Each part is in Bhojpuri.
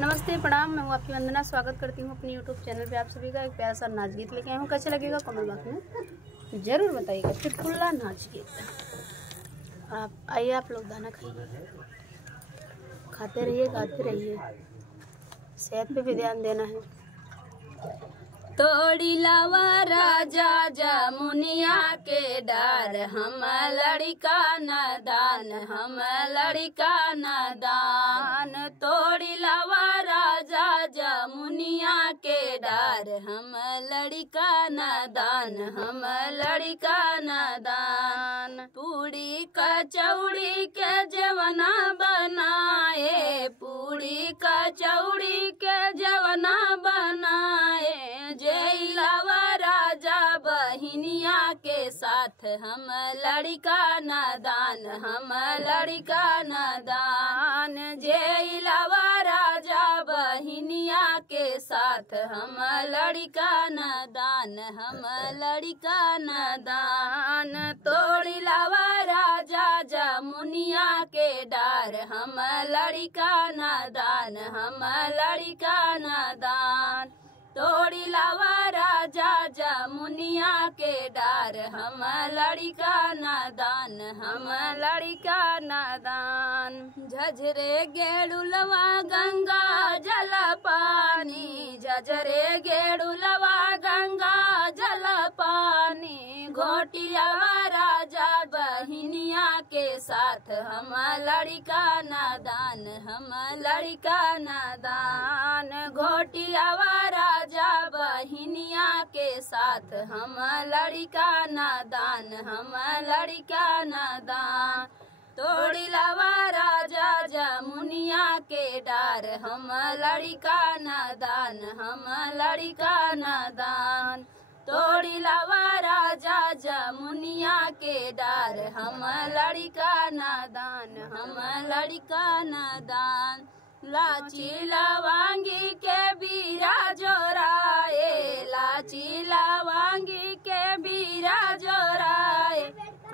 नमस्ते प्रणाम, मैं हूँ आपकी वंदना। स्वागत करती हूँ अपनी यूट्यूब चैनल पे आप सभी का। एक प्यारा सा नाच गीत लेके आई हूँ। कैसे लगेगा कमेंट बॉक्स में जरूर बताइएगा। चुटकुला नाच गीत। आइए आप लोग दाना खाइए, खाते रहिए, गाते रहिए, सेहत पे भी ध्यान देना है। तोड़ी लावा राजा जमुनिया के डार, हम लड़का नादान, हम लड़का नादान। तोड़ी लावा राजा जमुनिया के डार, हम लड़का नादान, हम लड़का नादान। पूड़ी कचौड़ी के जवना बनाए, पूड़ी कचौड़ी के जवना बनाए। जैलावा राजा बहिनिया के साथ, हम लड़का नादान, हम लड़का नादान। जैलावा राजा बहिनिया के साथ, हम लड़का नादान, हम लड़का नादान। तोड़ी लावा राजा जमुनिया के डार, हम लड़का नादान, हम लड़का नादान। तोड़ी लावा राजा जमुनिया के डार, हम लड़का नादान, हम लड़का नादान। झझरे गेड़ुलवा गंगा जल पानी, झझरे गेड़ुलवा गंगा जल पानी। घोटियावा राजा बहिनिया के साथ, हम लड़का नादान, हम लड़का नादान। घोटियावा राजा बहिनिया के साथ, हम लड़का नादान, हम लड़का नादान। तोड़ी लावा राजा जमुनिया के डार, हम लड़का नादान, हम लड़का नादान। तोड़ी लावा राजा जमुनिया के डार, हम लड़का नादान, हम लड़का नादान। लाची लवांगी के बीरा जोराए, लाची लवांगी के बीरा जोराए।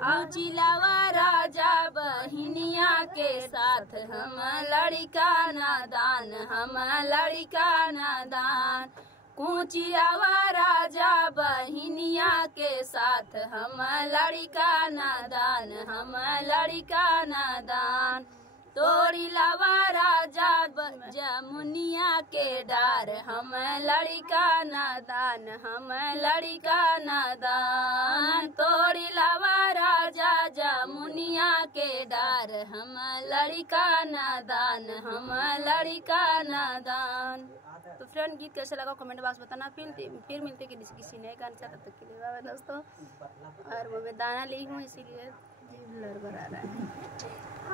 ऊंची लावा राजा बहिनिया के साथ, हम लड़का नादान, हम लड़का नादान। कूचियावा राजा बहिनिया के साथ, हम लड़का नादान, हम लड़का नादान। तोड़ी लावा राजा जमुनिया के डार, हम लड़का नादान, हम लड़का नादान। तोड़ी लावा राजा जमुनिया के डार, हम लड़का नादान, हम लड़का नादान। तो फ्रेंड, गीत कैसा लगा कमेंट बॉक्स बताना। फिर मिलते किसी नए गाने से। तब तक के लिए बाय बाय दोस्तों। और वो मैं दाना ली हूँ इसीलिए जी लड़ आ रहा है।